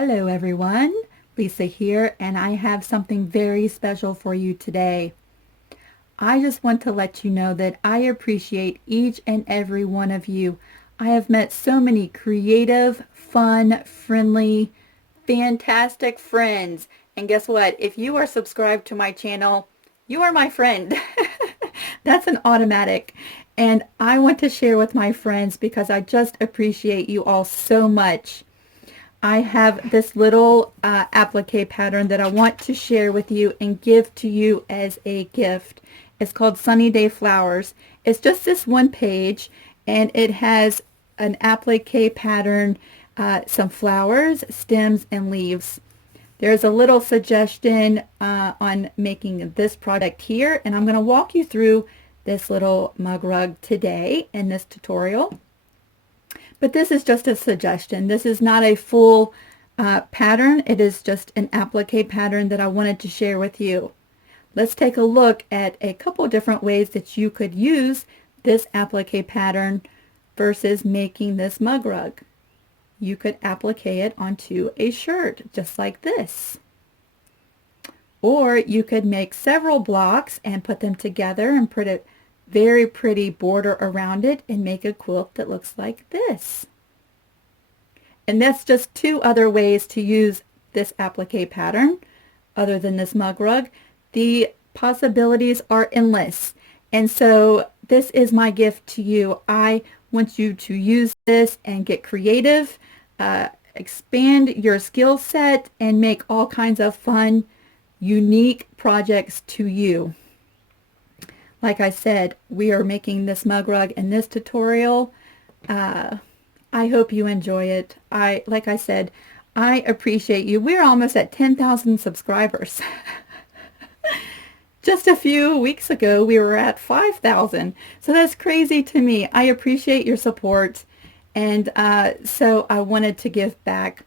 Hello everyone, Lisa here, and I have something very special for you today. I just want to let you know that I appreciate each and every one of you. I have met so many creative, fun, friendly, fantastic friends. And guess what? If you are subscribed to my channel, you are my friend. That's an automatic. And I want to share with my friends because I just appreciate you all so much. I have this little applique pattern that I want to share with you and give to you as a gift. It's called Sunny Day Flowers. It's just this one page, and it has an applique pattern, some flowers, stems, and leaves. There's a little suggestion on making this product here, and I'm going to walk you through this little mug rug today in this tutorial. But this is just a suggestion. This is not a full pattern. It is just an applique pattern that I wanted to share with you. Let's take a look at a couple different ways that you could use this applique pattern versus making this mug rug. You could applique it onto a shirt just like this. Or you could make several blocks and put them together and put a very pretty border around it and make a quilt that looks like this. And that's just two other ways to use this applique pattern other than this mug rug. The possibilities are endless. And so this is my gift to you. I want you to use this and get creative, expand your skill set, and make all kinds of fun, unique projects to you. Like I said, we are making this mug rug in this tutorial. I hope you enjoy it. Like I said, I appreciate you. We're almost at 10,000 subscribers. Just a few weeks ago, we were at 5,000. So that's crazy to me. I appreciate your support. And so I wanted to give back.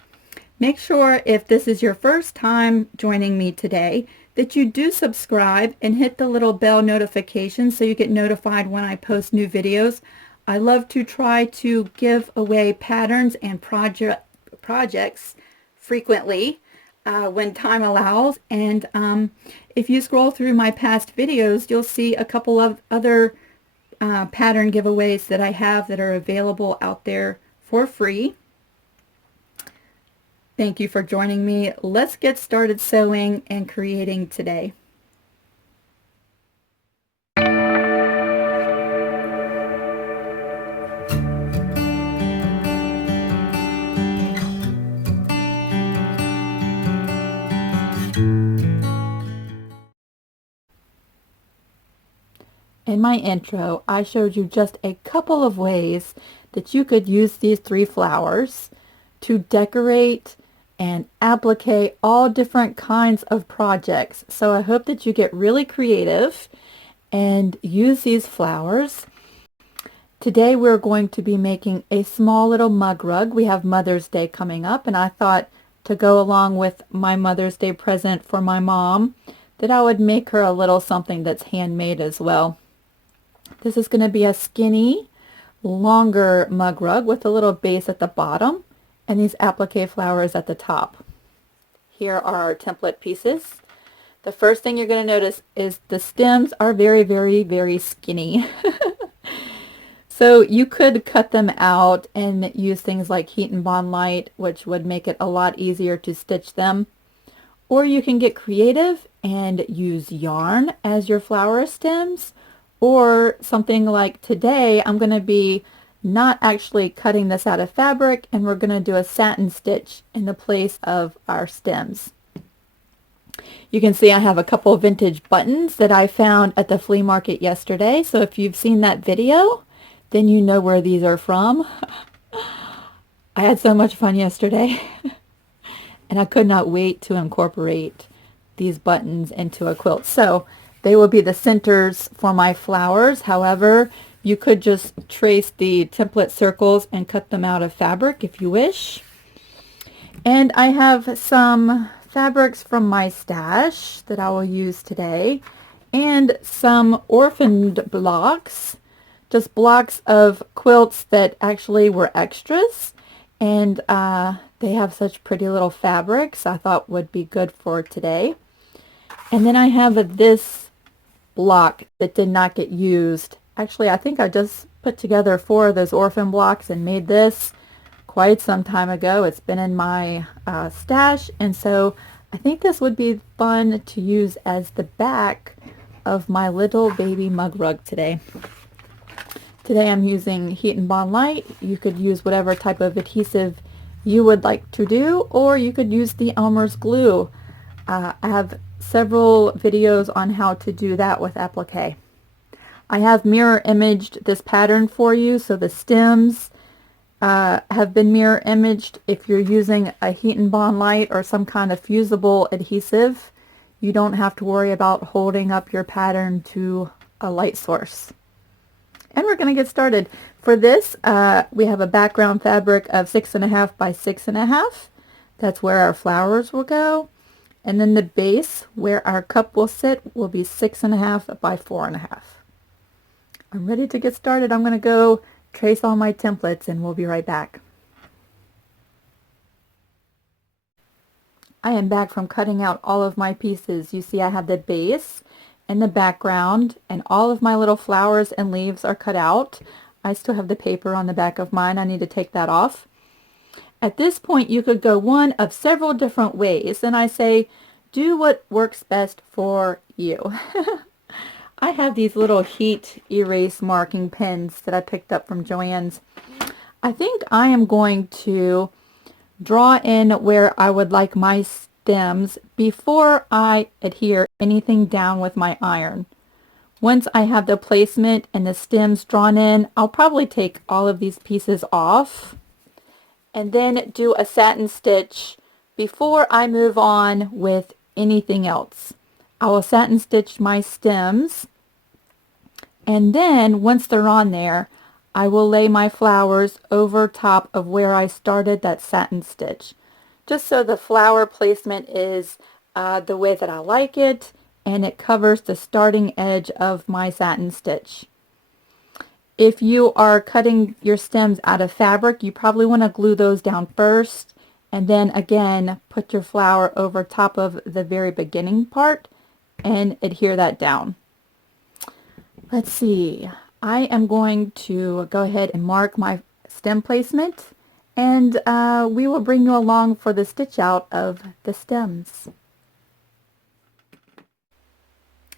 Make sure if this is your first time joining me today, that you do subscribe and hit the little bell notification so you get notified when I post new videos. I love to try to give away patterns and projects frequently when time allows. And if you scroll through my past videos, you'll see a couple of other pattern giveaways that I have that are available out there for free. Thank you for joining me. Let's get started sewing and creating today. In my intro, I showed you just a couple of ways that you could use these three flowers to decorate and applique all different kinds of projects. So I hope that you get really creative and use these flowers. Today we're going to be making a small little mug rug. We have Mother's Day coming up, and I thought to go along with my Mother's Day present for my mom that I would make her a little something that's handmade as well. This is going to be a skinny, longer mug rug with a little base at the bottom and these applique flowers at the top. Here are our template pieces. The first thing you're going to notice is the stems are very, very, very skinny. So you could cut them out and use things like heat and bond light, which would make it a lot easier to stitch them. Or you can get creative and use yarn as your flower stems. Or something like today, I'm going to be not actually cutting this out of fabric, and we're going to do a satin stitch in the place of our stems. You can see I have a couple of vintage buttons that I found at the flea market yesterday. So if you've seen that video, then you know where these are from. I had so much fun yesterday. And I could not wait to incorporate these buttons into a quilt. So they will be the centers for my flowers. However, you could just trace the template circles and cut them out of fabric if you wish. And I have some fabrics from my stash that I will use today, and some orphaned blocks, just blocks of quilts that actually were extras, and They have such pretty little fabrics I thought would be good for today. And then I have this block that did not get used. Actually, I think I just put together 4 of those orphan blocks and made this quite some time ago. It's been in my stash, and so I think this would be fun to use as the back of my little baby mug rug today. Today I'm using Heat and Bond Light. You could use whatever type of adhesive you would like to do, or you could use the Elmer's glue. I have several videos on how to do that with applique. I have mirror imaged this pattern for you, so the stems have been mirror imaged. If you're using a Heat and Bond Light or some kind of fusible adhesive, you don't have to worry about holding up your pattern to a light source. And we're going to get started. For this, we have a background fabric of 6.5 by 6.5. That's where our flowers will go. And then the base, where our cup will sit, will be 6.5 by 4.5. I'm ready to get started. I'm going to go trace all my templates and we'll be right back. I am back from cutting out all of my pieces. You see I have the base and the background, and all of my little flowers and leaves are cut out. I still have the paper on the back of mine. I need to take that off. At this point you could go one of several different ways, and I say do what works best for you. I have these little heat erase marking pens that I picked up from Joann's. I think I am going to draw in where I would like my stems before I adhere anything down with my iron. Once I have the placement and the stems drawn in, I'll probably take all of these pieces off and then do a satin stitch before I move on with anything else. I will satin stitch my stems, and then once they're on there, I will lay my flowers over top of where I started that satin stitch, just so the flower placement is the way that I like it, and it covers the starting edge of my satin stitch. If you are cutting your stems out of fabric, you probably want to glue those down first, and then again put your flower over top of the very beginning part and adhere that down. Let's see. I am going to go ahead and mark my stem placement, and we will bring you along for the stitch out of the stems.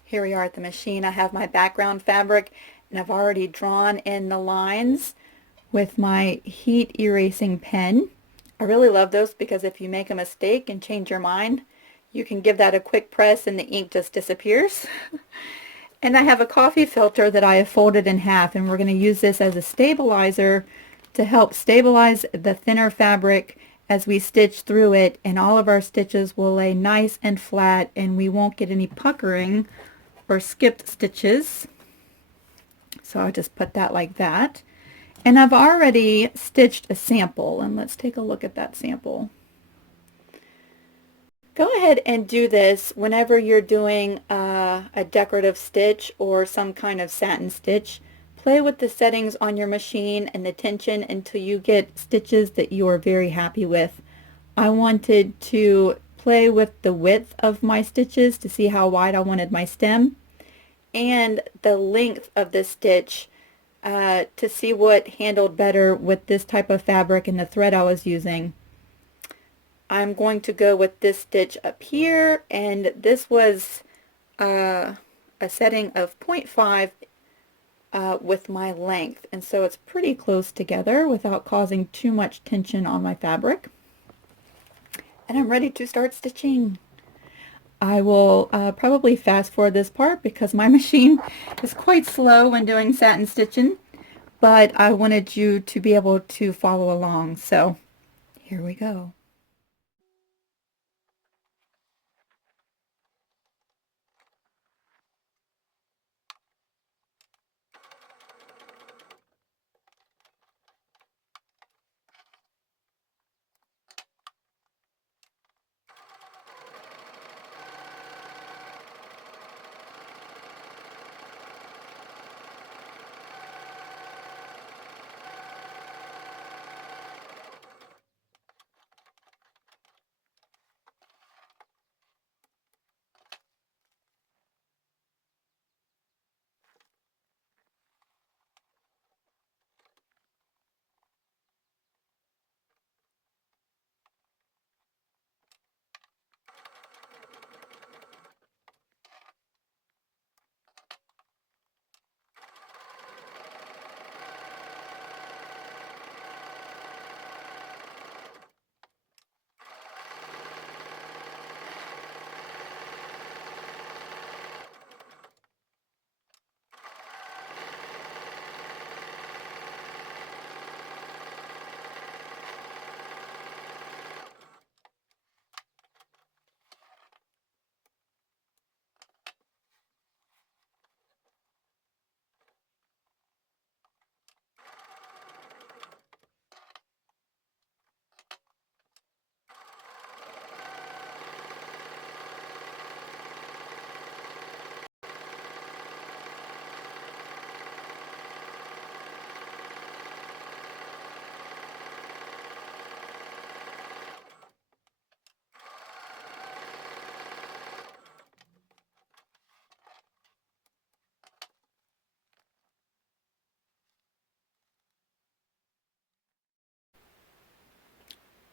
Here we are at the machine. I have my background fabric, and I've already drawn in the lines with my heat erasing pen. I really love those because if you make a mistake and change your mind, you can give that a quick press and the ink just disappears. And I have a coffee filter that I have folded in half, and we're going to use this as a stabilizer to help stabilize the thinner fabric as we stitch through it, and all of our stitches will lay nice and flat and we won't get any puckering or skipped stitches. So I'll just put that like that. And I've already stitched a sample, and let's take a look at that sample. Go ahead and do this whenever you're doing a decorative stitch or some kind of satin stitch. Play with the settings on your machine and the tension until you get stitches that you are very happy with. I wanted to play with the width of my stitches to see how wide I wanted my stem, and the length of the stitch to see what handled better with this type of fabric and the thread I was using. I'm going to go with this stitch up here, and this was a setting of 0.5 with my length, and so it's pretty close together without causing too much tension on my fabric. And I'm ready to start stitching. I will probably fast forward this part because my machine is quite slow when doing satin stitching, but I wanted you to be able to follow along, so here we go.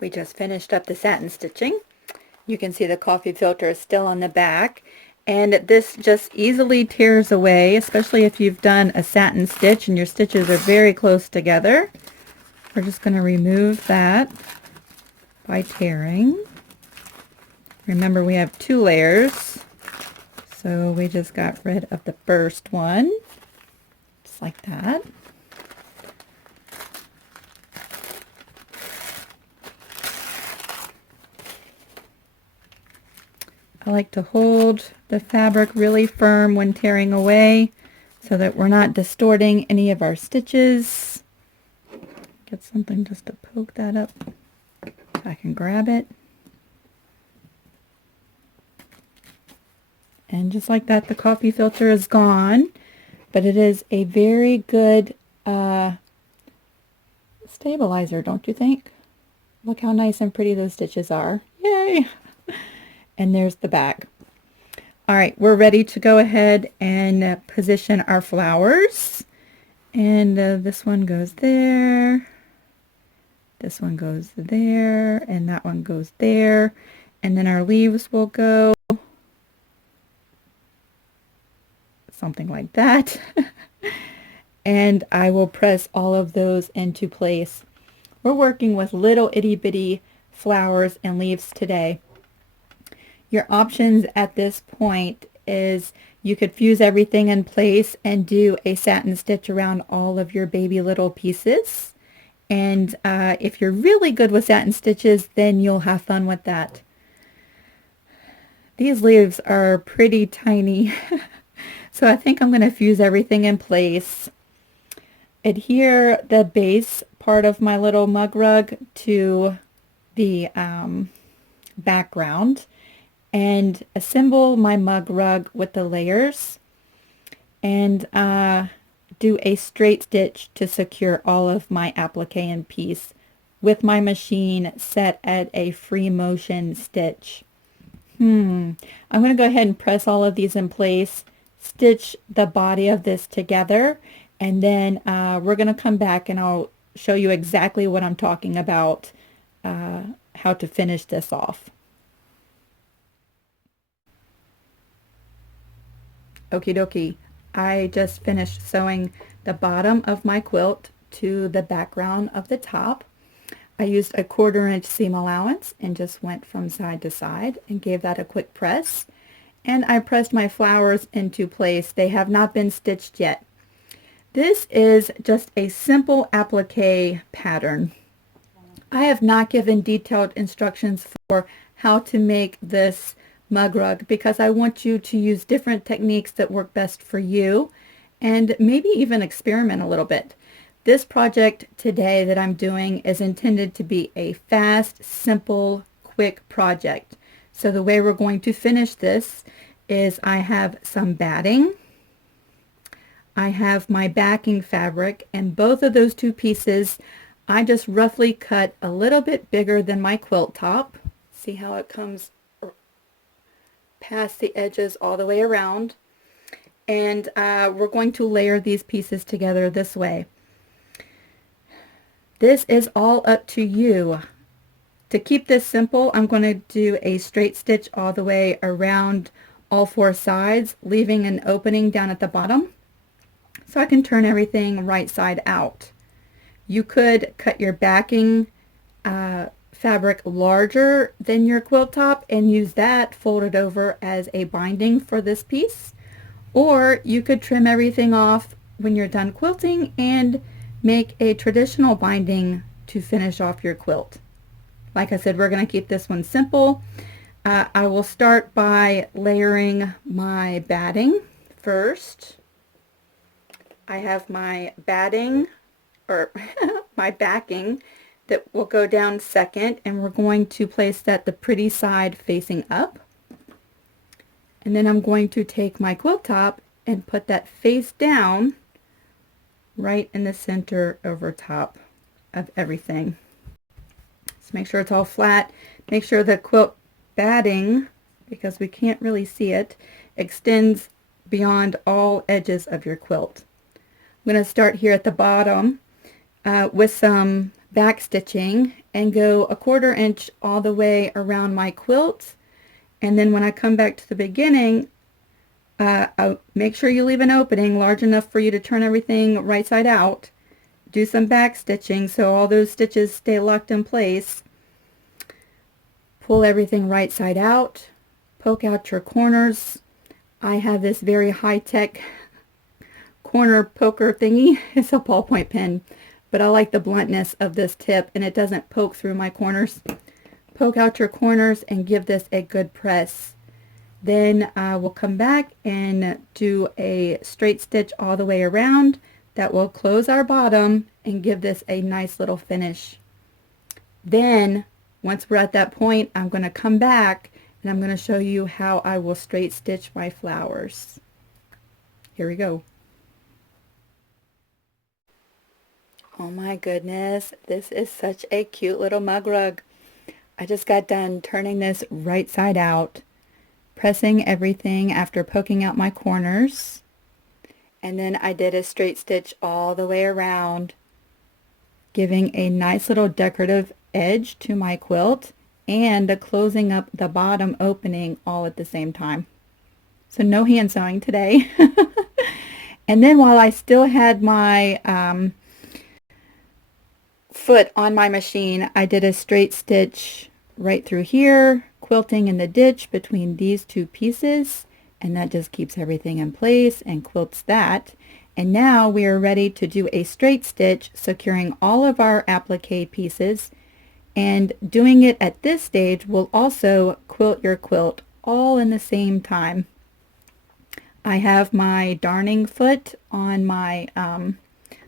We just finished up the satin stitching. You can see the coffee filter is still on the back, and this just easily tears away, especially if you've done a satin stitch and your stitches are very close together. We're just going to remove that by tearing. Remember, we have 2 layers, so we just got rid of the first one, just like that. I like to hold the fabric really firm when tearing away so that we're not distorting any of our stitches. Get something just to poke that up so I can grab it. And just like that, the coffee filter is gone, but it is a very good stabilizer, don't you think? Look how nice and pretty those stitches are. Yay! And there's the back. All right, we're ready to go ahead and position our flowers. And this one goes there. This one goes there, and that one goes there. And then our leaves will go something like that. And I will press all of those into place. We're working with little itty bitty flowers and leaves today. Your options at this point is you could fuse everything in place and do a satin stitch around all of your baby little pieces. And if you're really good with satin stitches, then you'll have fun with that. These leaves are pretty tiny, so I think I'm going to fuse everything in place. Adhere the base part of my little mug rug to the background, and assemble my mug rug with the layers, and do a straight stitch to secure all of my applique and piece with my machine set at a free motion stitch. I'm going to go ahead and press all of these in place, stitch the body of this together, and then we're going to come back and I'll show you exactly what I'm talking about, how to finish this off. Okie dokie, I just finished sewing the bottom of my quilt to the background of the top. I used a 1/4 inch seam allowance and just went from side to side and gave that a quick press. And I pressed my flowers into place. They have not been stitched yet. This is just a simple applique pattern. I have not given detailed instructions for how to make this mug rug because I want you to use different techniques that work best for you and maybe even experiment a little bit. This project today that I'm doing is intended to be a fast, simple, quick project. So the way we're going to finish this is I have some batting, I have my backing fabric, and both of those 2 pieces I just roughly cut a little bit bigger than my quilt top. See how it comes past the edges all the way around, and we're going to layer these pieces together this way. This is all up to you. To keep this simple, I'm going to do a straight stitch all the way around all 4 sides, leaving an opening down at the bottom so I can turn everything right side out. You could cut your backing fabric larger than your quilt top and use that folded over as a binding for this piece, or you could trim everything off when you're done quilting and make a traditional binding to finish off your quilt. Like I said, we're going to keep this one simple. I will start by layering my batting first. I have my batting, or my backing, that will go down second, and we're going to place that the pretty side facing up. And then I'm going to take my quilt top and put that face down right in the center over top of everything. So make sure it's all flat. Make sure the quilt batting, because we can't really see it, extends beyond all edges of your quilt. I'm going to start here at the bottom with some back stitching and go 1/4 inch all the way around my quilt. And then when I come back to the beginning, make sure you leave an opening large enough for you to turn everything right side out. Do some back stitching so all those stitches stay locked in place. Pull everything right side out. Poke out your corners. I have this very high-tech corner poker thingy. It's a ballpoint pen, but I like the bluntness of this tip and it doesn't poke through my corners. Poke out your corners and give this a good press. Then we'll come back and do a straight stitch all the way around. That will close our bottom and give this a nice little finish. Then once we're at that point, I'm going to come back and I'm going to show you how I will straight stitch my flowers. Here we go. Oh my goodness, this is such a cute little mug rug. I just got done turning this right side out, pressing everything after poking out my corners, and then I did a straight stitch all the way around, giving a nice little decorative edge to my quilt and closing up the bottom opening all at the same time. So no hand sewing today. And then while I still had my foot on my machine, I did a straight stitch right through here, quilting in the ditch between these two pieces, and that just keeps everything in place and quilts that. And now we are ready to do a straight stitch, securing all of our applique pieces, and doing it at this stage will also quilt your quilt all in the same time. I have my darning foot on my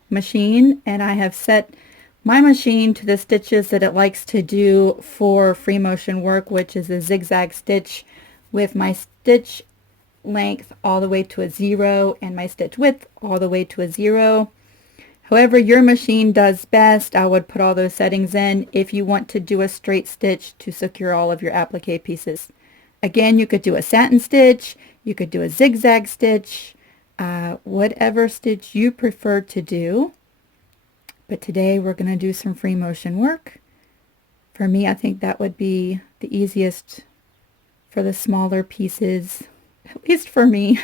machine, and I have set my machine to the stitches that it likes to do for free motion work, which is a zigzag stitch with my stitch length all the way to a 0 and my stitch width all the way to a 0. However your machine does best, I would put all those settings in if you want to do a straight stitch to secure all of your applique pieces. Again, you could do a satin stitch, you could do a zigzag stitch, whatever stitch you prefer to do. But today we're going to do some free motion work. For me, I think that would be the easiest for the smaller pieces, at least for me.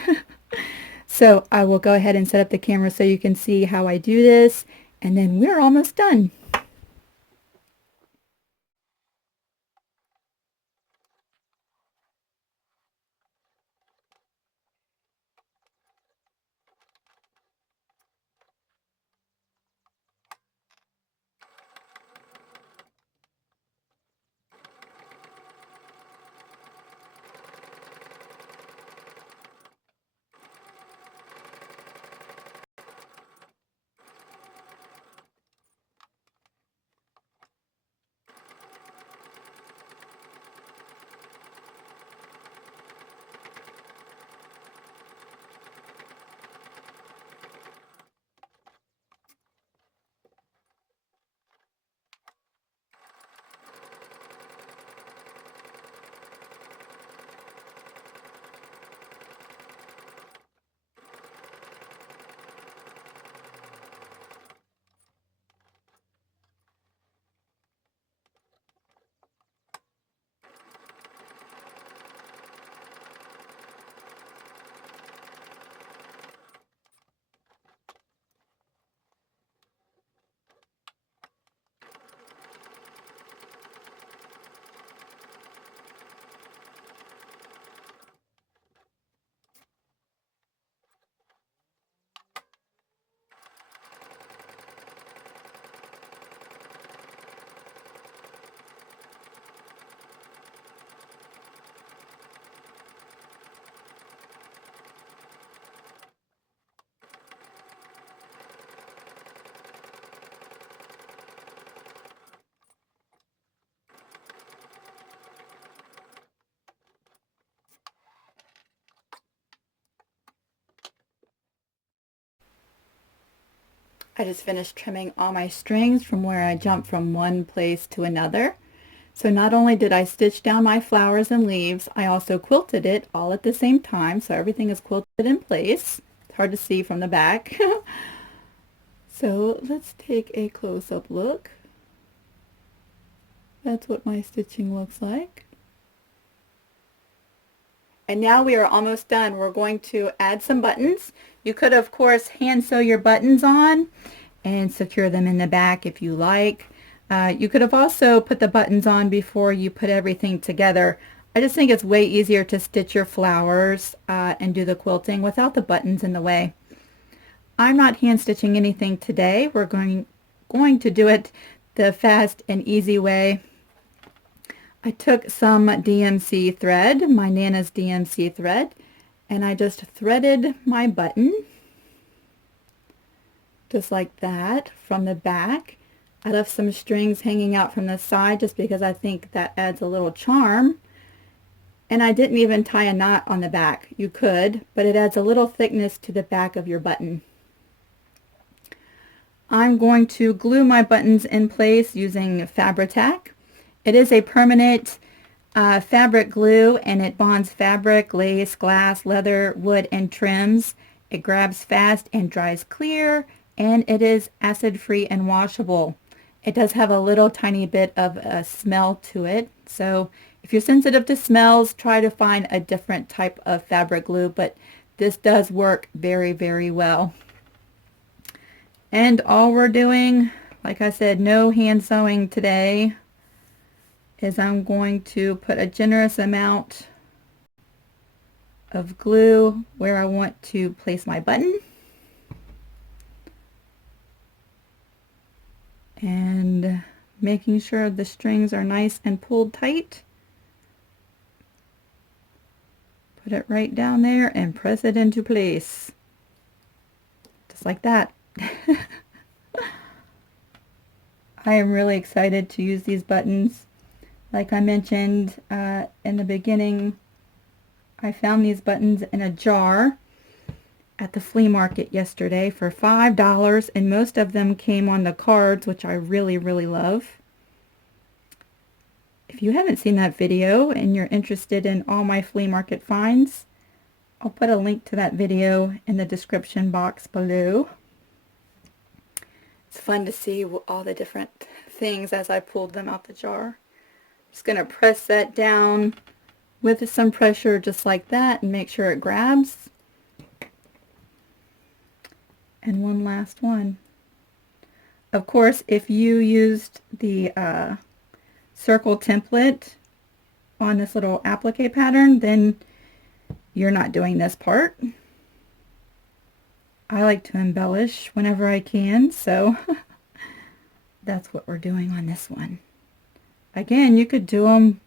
So I will go ahead and set up the camera so you can see how I do this, and then we're almost done. I just finished trimming all my strings from where I jumped from one place to another. So not only did I stitch down my flowers and leaves, I also quilted it all at the same time, so everything is quilted in place. It's hard to see from the back. So let's take a close-up look. That's what my stitching looks like. And now we are almost done. We're going to add some buttons. You could, of course, hand sew your buttons on and secure them in the back if you like. You could have also put the buttons on before you put everything together. I just think it's way easier to stitch your flowers and do the quilting without the buttons in the way. I'm not hand stitching anything today. We're going to do it the fast and easy way. I took some DMC thread, my Nana's DMC thread, and I just threaded my button just like that from the back. I left some strings hanging out from the side just because I think that adds a little charm. And I didn't even tie a knot on the back. You could, but it adds a little thickness to the back of your button. I'm going to glue my buttons in place using Fabri-Tac. It is a permanent fabric glue, and it bonds fabric, lace, glass, leather, wood, and trims. It grabs fast and dries clear, and it is acid-free and washable. It does have a little tiny bit of a smell to it, so if you're sensitive to smells, try to find a different type of fabric glue, but this does work very, very well. And all we're doing, like I said, no hand sewing today, is I'm going to put a generous amount of glue where I want to place my button. And making sure the strings are nice and pulled tight. Put it right down there and press it into place. Just like that. I am really excited to use these buttons. Like I mentioned in the beginning, I found these buttons in a jar at the flea market yesterday for $5, and most of them came on the cards, which I really, really love. If you haven't seen that video and you're interested in all my flea market finds, I'll put a link to that video in the description box below. It's fun to see all the different things as I pulled them out the jar. Just going to press that down with some pressure just like that and make sure it grabs. And one last one. Of course, if you used the circle template on this little applique pattern, then you're not doing this part. I like to embellish whenever I can, so that's what we're doing on this one. Again, you could do them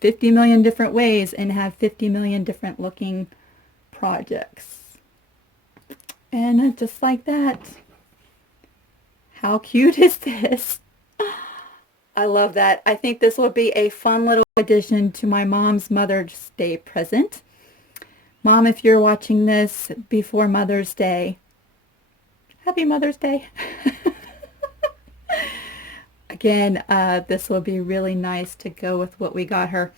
50 million different ways and have 50 million different looking projects. And just like that. How cute is this? I love that. I think this will be a fun little addition to my mom's Mother's Day present. Mom, if you're watching this before Mother's Day, happy Mother's Day. Again, this will be really nice to go with what we got her.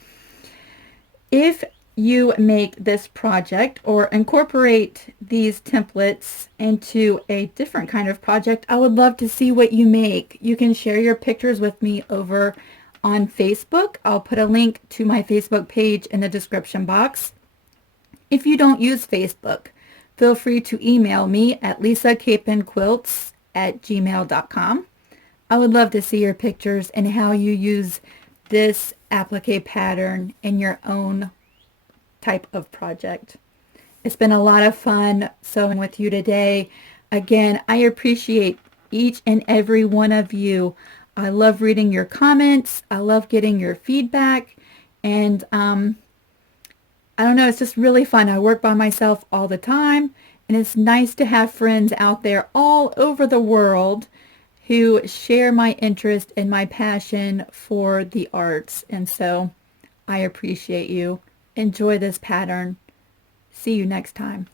If you make this project or incorporate these templates into a different kind of project, I would love to see what you make. You can share your pictures with me over on Facebook. I'll put a link to my Facebook page in the description box. If you don't use Facebook, feel free to email me at lisacapenquilts@gmail.com. I would love to see your pictures and how you use this applique pattern in your own type of project. It's been a lot of fun sewing with you today. Again, I appreciate each and every one of you. I love reading your comments. I love getting your feedback. And I don't know, it's just really fun. I work by myself all the time, and it's nice to have friends out there all over the world who share my interest and my passion for the arts. And so I appreciate you. Enjoy this pattern. See you next time.